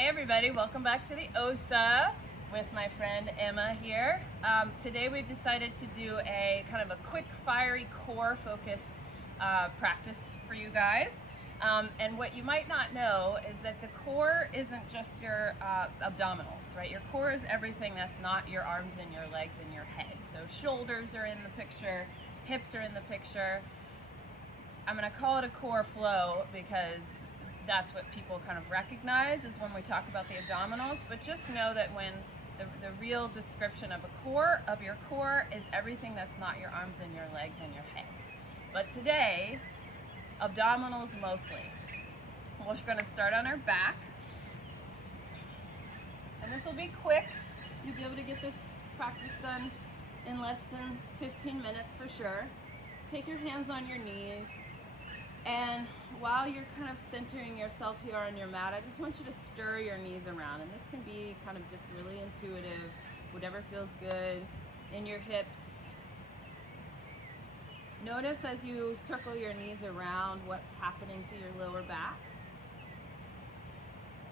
Hey everybody, welcome back to the OSA with my friend Emma here. Today we've decided to do a kind of a quick, fiery, core focused practice for you guys. And what you might not know is that the core isn't just your abdominals, right? Your core is everything that's not your arms and your legs and your head. So shoulders are in the picture, hips are in the picture. I'm gonna call it a core flow because that's what people kind of recognize is when we talk about the abdominals, but just know that when the real description of your core is everything that's not your arms and your legs and your head. But today, abdominals mostly. We're gonna start on our back. And this will be quick. You'll be able to get this practice done in less than 15 minutes for sure. Take your hands on your knees. And while you're kind of centering yourself here on your mat, I just want you to stir your knees around. And this can be kind of just really intuitive, whatever feels good in your hips. Notice as you circle your knees around what's happening to your lower back.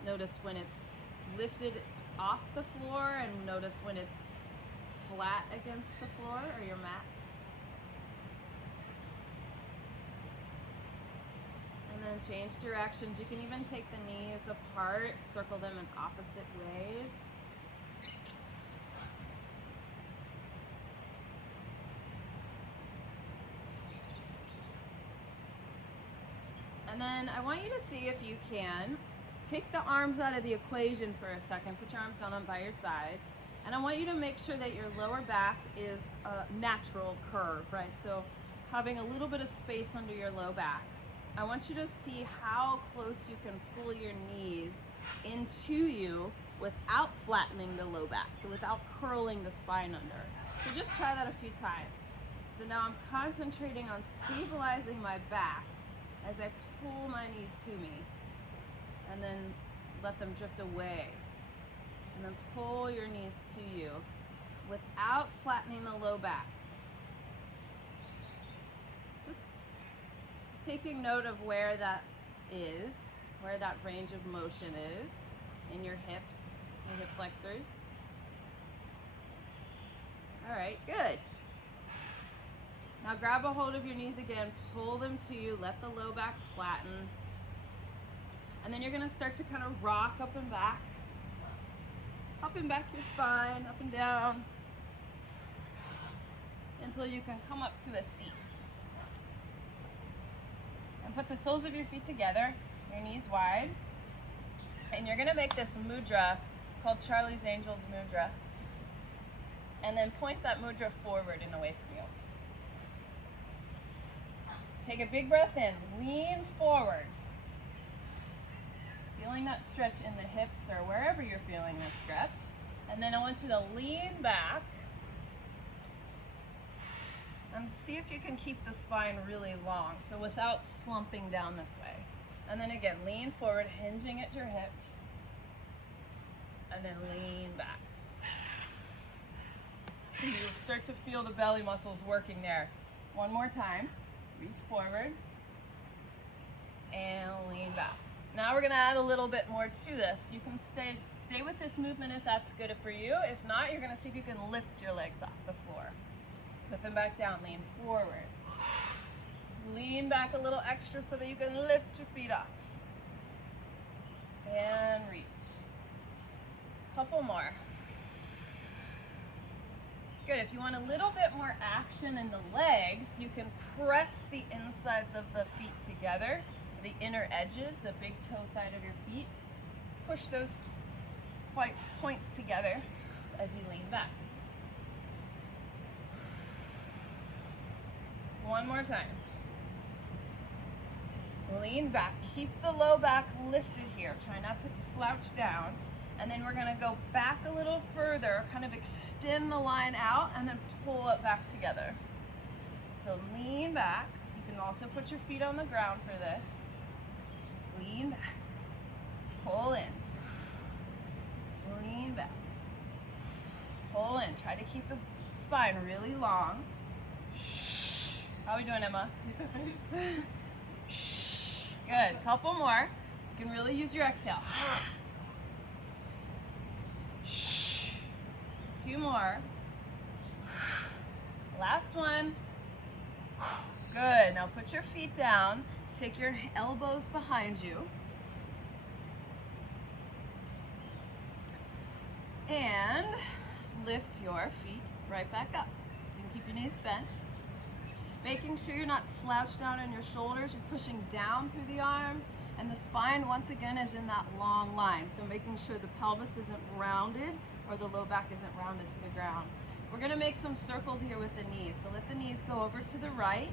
Notice when it's lifted off the floor and notice when it's flat against the floor or your mat. And then change directions. You can even take the knees apart, circle them in opposite ways. And then I want you to see if you can take the arms out of the equation for a second. Put your arms down by your sides. And I want you to make sure that your lower back is a natural curve, right? So having a little bit of space under your low back. I want you to see how close you can pull your knees into you without flattening the low back, so without curling the spine under. So just try that a few times. So now I'm concentrating on stabilizing my back as I pull my knees to me, and then let them drift away. And then pull your knees to you without flattening the low back. Just taking note of where that is, where that range of motion is in your hips, your hip flexors. All right, good. Now grab a hold of your knees again, pull them to you, let the low back flatten. And then you're gonna start to kind of rock up and back your spine, up and down, until you can come up to a seat. And put the soles of your feet together, your knees wide. And you're gonna make this mudra called Charlie's Angels Mudra. And then point that mudra forward and away from you. Take a big breath in, lean forward. Feeling that stretch in the hips or wherever you're feeling this stretch. And then I want you to lean back. And see if you can keep the spine really long, so without slumping down this way. And then again, lean forward, hinging at your hips. And then lean back. So you start to feel the belly muscles working there. One more time. Reach forward. And lean back. Now we're gonna add a little bit more to this. You can stay with this movement if that's good for you. If not, you're gonna see if you can lift your legs off the floor. Put them back down, lean forward. Lean back a little extra so that you can lift your feet off. And reach. Couple more. Good, if you want a little bit more action in the legs, you can press the insides of the feet together, the inner edges, the big toe side of your feet. Push those points together as you lean back. One more time. Lean back. Keep the low back lifted here. Try not to slouch down. And then we're going to go back a little further, kind of extend the line out, and then pull it back together. So lean back. You can also put your feet on the ground for this. Lean back. Pull in. Lean back. Pull in. Try to keep the spine really long. How are we doing, Emma? Good. Couple more. You can really use your exhale. 2 more. Last one. Good. Now put your feet down. Take your elbows behind you. And lift your feet right back up. You can keep your knees bent. Making sure you're not slouched down on your shoulders. You're pushing down through the arms. And the spine, once again, is in that long line. So making sure the pelvis isn't rounded or the low back isn't rounded to the ground. We're gonna make some circles here with the knees. So let the knees go over to the right.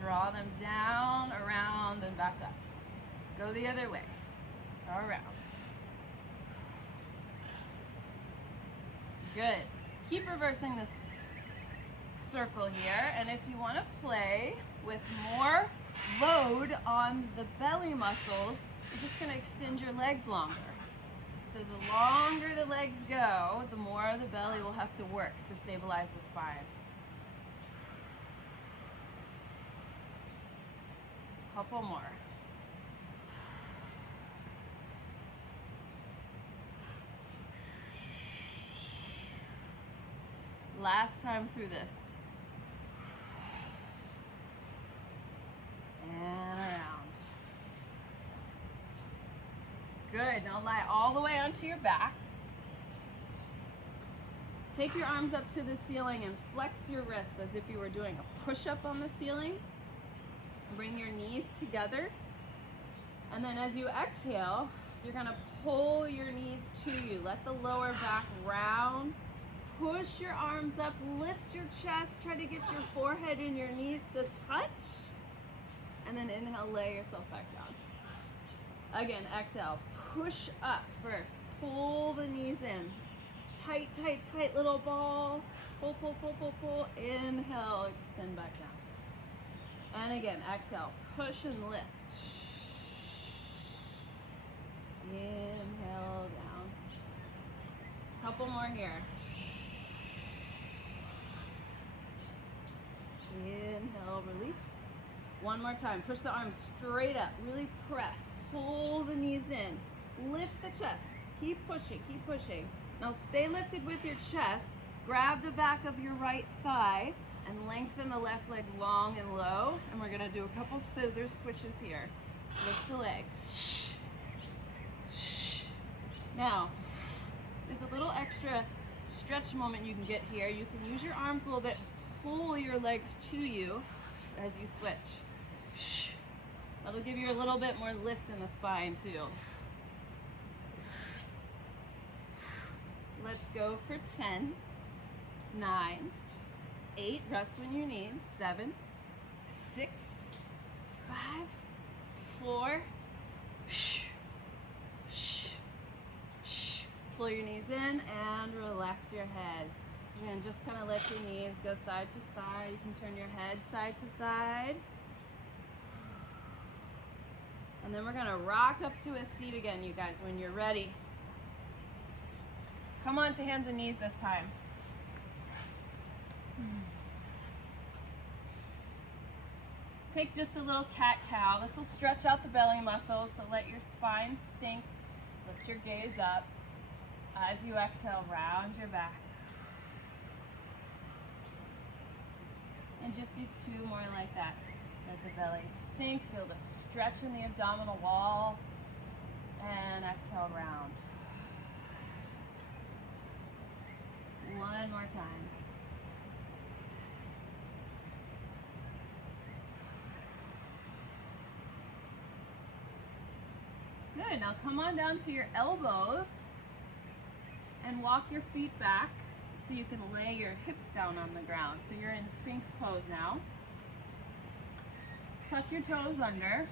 Draw them down, around, and back up. Go the other way, around. Good. Keep reversing this circle here. And if you wanna play with more load on the belly muscles, you're just gonna extend your legs longer. So the longer the legs go, the more the belly will have to work to stabilize the spine. Couple more. Last time through this. And around. Good. Now lie all the way onto your back. Take your arms up to the ceiling and flex your wrists as if you were doing a push-up on the ceiling. Bring your knees together. And then as you exhale, you're going to pull your knees to you. Let the lower back round. Push your arms up. Lift your chest. Try to get your forehead and your knees to touch. And then inhale, lay yourself back down. Again, exhale. Push up first. Pull the knees in. Tight, tight, tight little ball. Pull, pull, pull, pull, pull. Inhale, extend back down. And again, exhale. Push and lift. Inhale down. Couple more here. Inhale, release. One more time. Push the arms straight up. Really press. Pull the knees in. Lift the chest. Keep pushing. Keep pushing. Now stay lifted with your chest. Grab the back of your right thigh and lengthen the left leg long and low. And we're going to do a couple scissors switches here. Switch the legs. Now, there's a little extra stretch moment you can get here. You can use your arms a little bit. Pull your legs to you as you switch. That'll give you a little bit more lift in the spine too. Let's go for 10, 9, 8, rest when you need, 7, 6, 5, 4, pull your knees in and relax your head. Again, just kind of let your knees go side to side. You can turn your head side to side. And then we're gonna rock up to a seat again, you guys, when you're ready. Come on to hands and knees this time. Take just a little cat-cow. This will stretch out the belly muscles, so let your spine sink. Lift your gaze up. As you exhale, round your back. And just do 2 more like that. Let the belly sink, feel the stretch in the abdominal wall. And exhale, round. One more time. Good, now come on down to your elbows and walk your feet back so you can lay your hips down on the ground. So you're in Sphinx pose now. Tuck your toes under.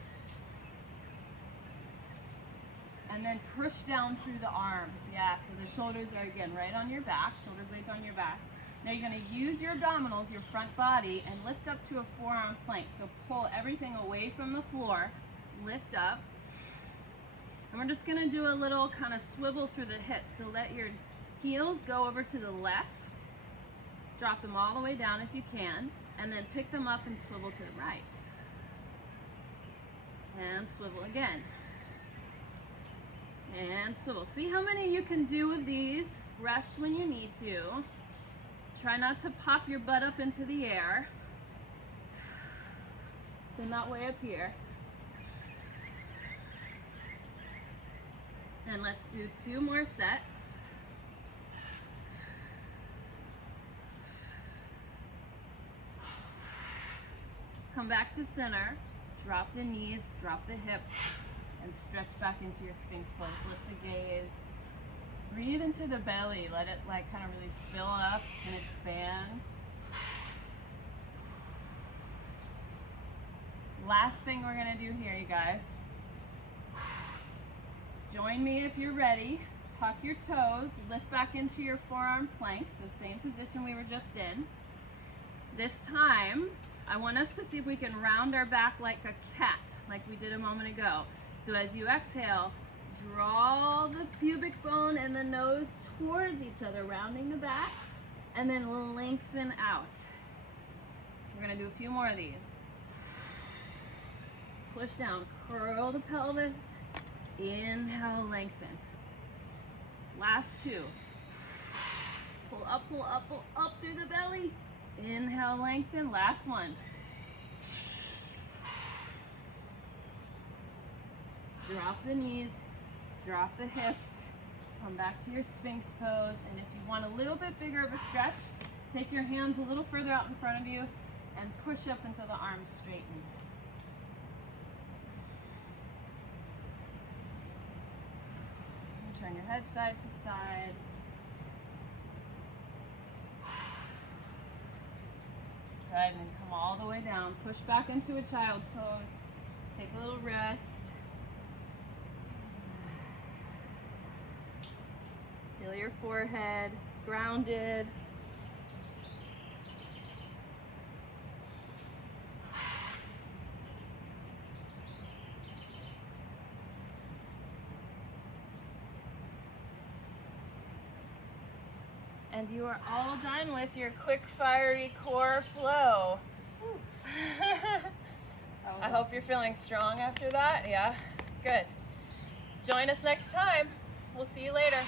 And then push down through the arms. Yeah, so the shoulders are again right on your back, shoulder blades on your back. Now you're gonna use your abdominals, your front body, and lift up to a forearm plank. So pull everything away from the floor, lift up. And we're just gonna do a little kind of swivel through the hips. So let your heels go over to the left, drop them all the way down if you can, and then pick them up and swivel to the right. And swivel again. And swivel. See how many you can do of these rest when you need to. Try not to pop your butt up into the air. So not way up here. And let's do 2 more sets. Come back to center, drop the knees, drop the hips, and stretch back into your Sphinx pose. Lift the gaze. Breathe into the belly. Let it like kind of really fill up and expand. Last thing we're gonna do here, you guys. Join me if you're ready. Tuck your toes, lift back into your forearm plank, so same position we were just in. This time, I want us to see if we can round our back like a cat, like we did a moment ago. So as you exhale, draw the pubic bone and the nose towards each other, rounding the back, and then lengthen out. We're gonna do a few more of these. Push down, curl the pelvis, inhale, lengthen. Last 2. Pull up, pull up, pull up through the belly. Inhale, lengthen. Last one. Drop the knees, drop the hips, come back to your Sphinx pose, and if you want a little bit bigger of a stretch, take your hands a little further out in front of you and push up until the arms straighten. And turn your head side to side. Good, and then come all the way down. Push back into a child's pose. Take a little rest. Feel your forehead, grounded. And you are all done with your quick, fiery core flow. I hope you're feeling strong after that. Yeah, good. Join us next time. We'll see you later.